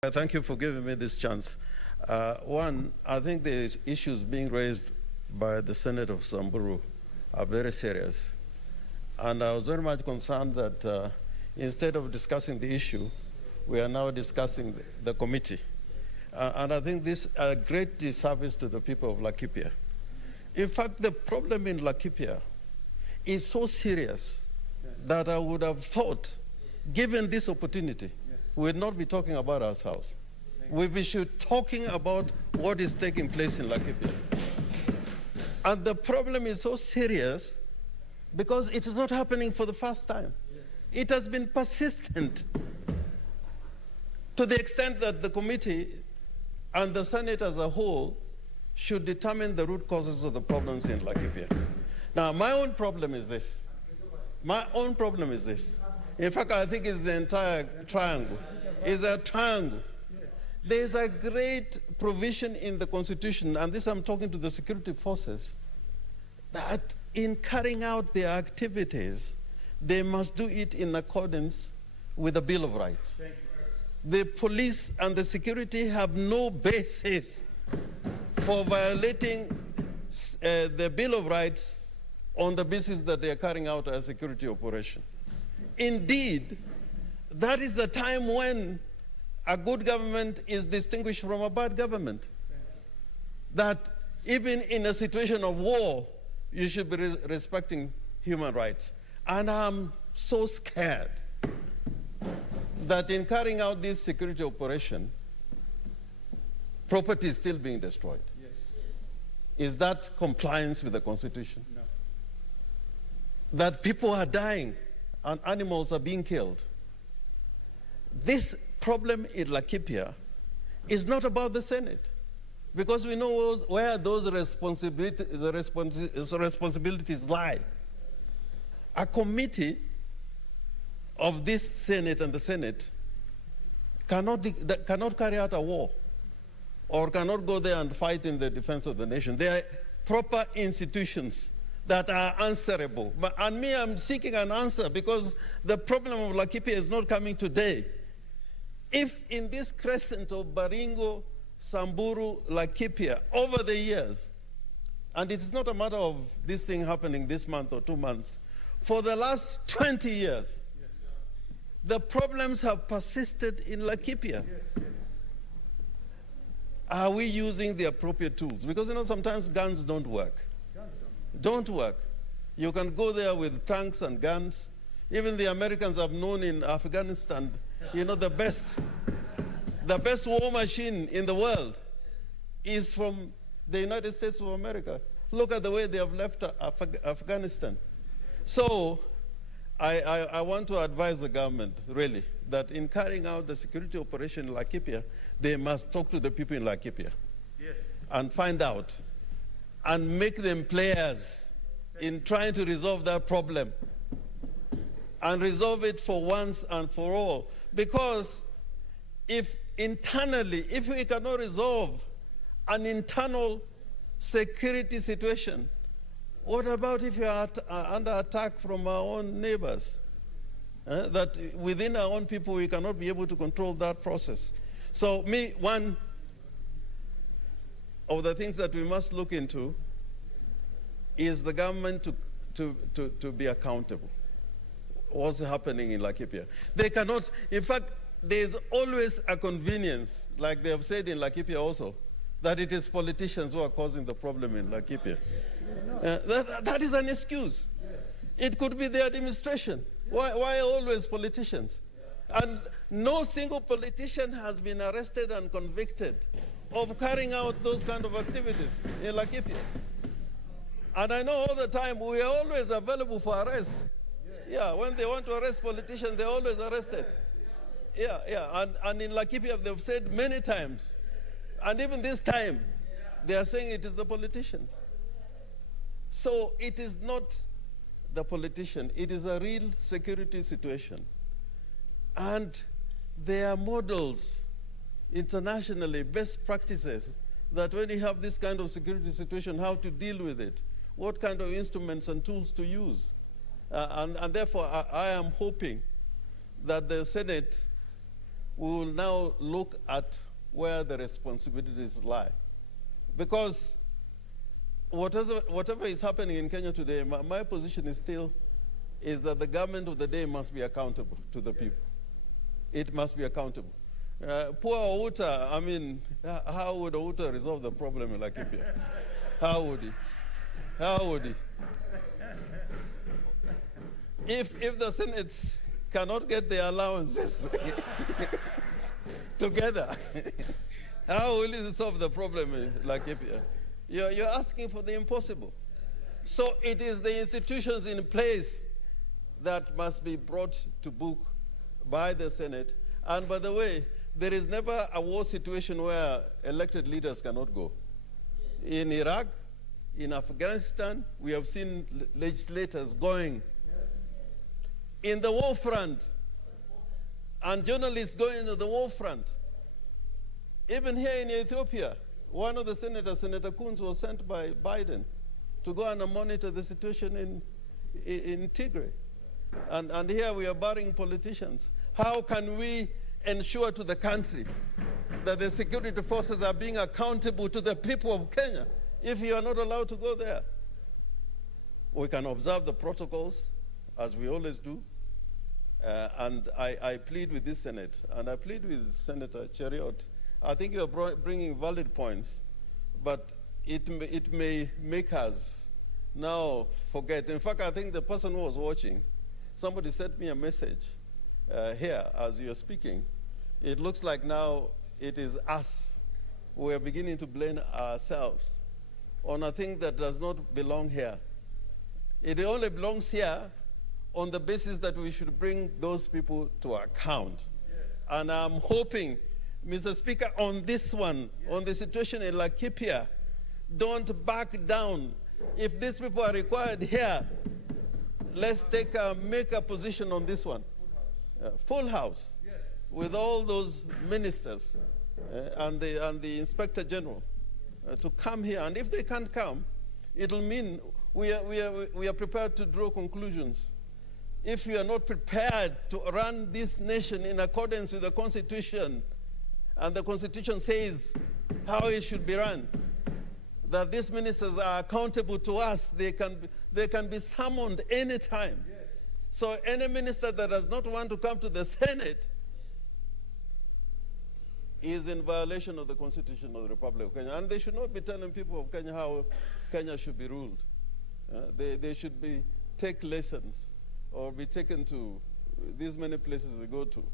Thank you for giving me this chance. One, I think the issues being raised by the Senate of Samburu are very serious. And I was very much concerned that instead of discussing the issue, we are now discussing the committee. And I think this is a great disservice to the people of Laikipia. In fact, the problem in Laikipia is so serious that I would have thought, given this opportunity, we would not be talking about ourselves. We should be talking about what is taking place in Laikipia. And the problem is so serious because it is not happening for the first time. It has been persistent to the extent that the committee and the Senate as a whole should determine the root causes of the problems in Laikipia. Now, my own problem is this. In fact, I think it's the entire triangle. It's a triangle. There's a great provision in the Constitution, and this I'm talking to the security forces, that in carrying out their activities, they must do it in accordance with the Bill of Rights. The police and the security have no basis for violating the Bill of Rights on the basis that they are carrying out a security operation. Indeed, that is the time when a good government is distinguished from a bad government. That even in a situation of war, you should be respecting human rights. And I'm so scared that in carrying out this security operation, property is still being destroyed. Yes. Is that compliance with the Constitution? No. That people are dying and animals are being killed. This problem in Laikipia is not about the Senate, because we know where those responsibilities lie. A committee of this Senate and the Senate cannot carry out a war or cannot go there and fight in the defense of the nation. They are proper institutions that are answerable. And me, I'm seeking an answer because the problem of Laikipia is not coming today. If in this crescent of Baringo, Samburu, Laikipia, over the years, and it's not a matter of this thing happening this month or 2 months, for the last 20 years, the problems have persisted in Laikipia. Are we using the appropriate tools? Because, sometimes guns don't work. Don't work. You can go there with tanks and guns. Even the Americans have known in Afghanistan, the best war machine in the world is from the United States of America. Look at the way they have left Afghanistan. So I want to advise the government, really, that in carrying out the security operation in Laikipia, they must talk to the people in Laikipia and find out and make them players in trying to resolve that problem and resolve it for once and for all. Because if we cannot resolve an internal security situation, what about if you are under attack from our own neighbors? That within our own people, we cannot be able to control that process. So one of the things that we must look into is the government to be accountable. What's happening in Laikipia? They cannot, in fact, there's always a convenience, like they have said in Laikipia also, that it is politicians who are causing the problem in Laikipia. That is an excuse. It could be the administration. Why always politicians? And no single politician has been arrested and convicted of carrying out those kind of activities in Laikipia. And I know all the time we are always available for arrest. Yeah, when they want to arrest politicians, they're always arrested. Yeah. And in Laikipia, they've said many times, and even this time, they are saying it is the politicians. So it is not the politician. It is a real security situation. And there are models internationally, best practices, that when you have this kind of security situation, how to deal with it, what kind of instruments and tools to use. And therefore, I am hoping that the Senate we will now look at where the responsibilities lie. Because whatever is happening in Kenya today, my position is still that the government of the day must be accountable to the people. It must be accountable. Poor Outa, I mean, how would Outa resolve the problem in Laikipia? How would he? How would he? If the Senate cannot get their allowances together, how will it solve the problem in Laikipia? You're asking for the impossible. So it is the institutions in place that must be brought to book by the Senate. And by the way, there is never a war situation where elected leaders cannot go. In Iraq, in Afghanistan, we have seen legislators going. In the war front, and journalists going to the war front. Even here in Ethiopia, one of the senators, Senator Kunz, was sent by Biden to go and monitor the situation in Tigray. And here we are barring politicians. How can we ensure to the country that the security forces are being accountable to the people of Kenya if you are not allowed to go there? We can observe the protocols, as we always do. And I plead with this Senate, and I plead with Senator Cheriot. I think you are bringing valid points, but it may make us now forget. In fact, I think the person who was watching, somebody sent me a message here as you're speaking. It looks like now it is us. We are beginning to blame ourselves on a thing that does not belong here. It only belongs here on the basis that we should bring those people to account. Yes. And I'm hoping, Mr. Speaker, on this one, yes, on the situation in Laikipia, don't back down. If these people are required here, let's make a position on this one. Full house. Yes. With all those ministers and the Inspector General to come here. And if they can't come, it'll mean we are prepared to draw conclusions. If you are not prepared to run this nation in accordance with the Constitution, and the Constitution says how it should be run, that these ministers are accountable to us, they can be summoned anytime. Yes. So any minister that does not want to come to the Senate is in violation of the Constitution of the Republic of Kenya. And they should not be telling people of Kenya how Kenya should be ruled. They should take lessons or be taken to these many places they go to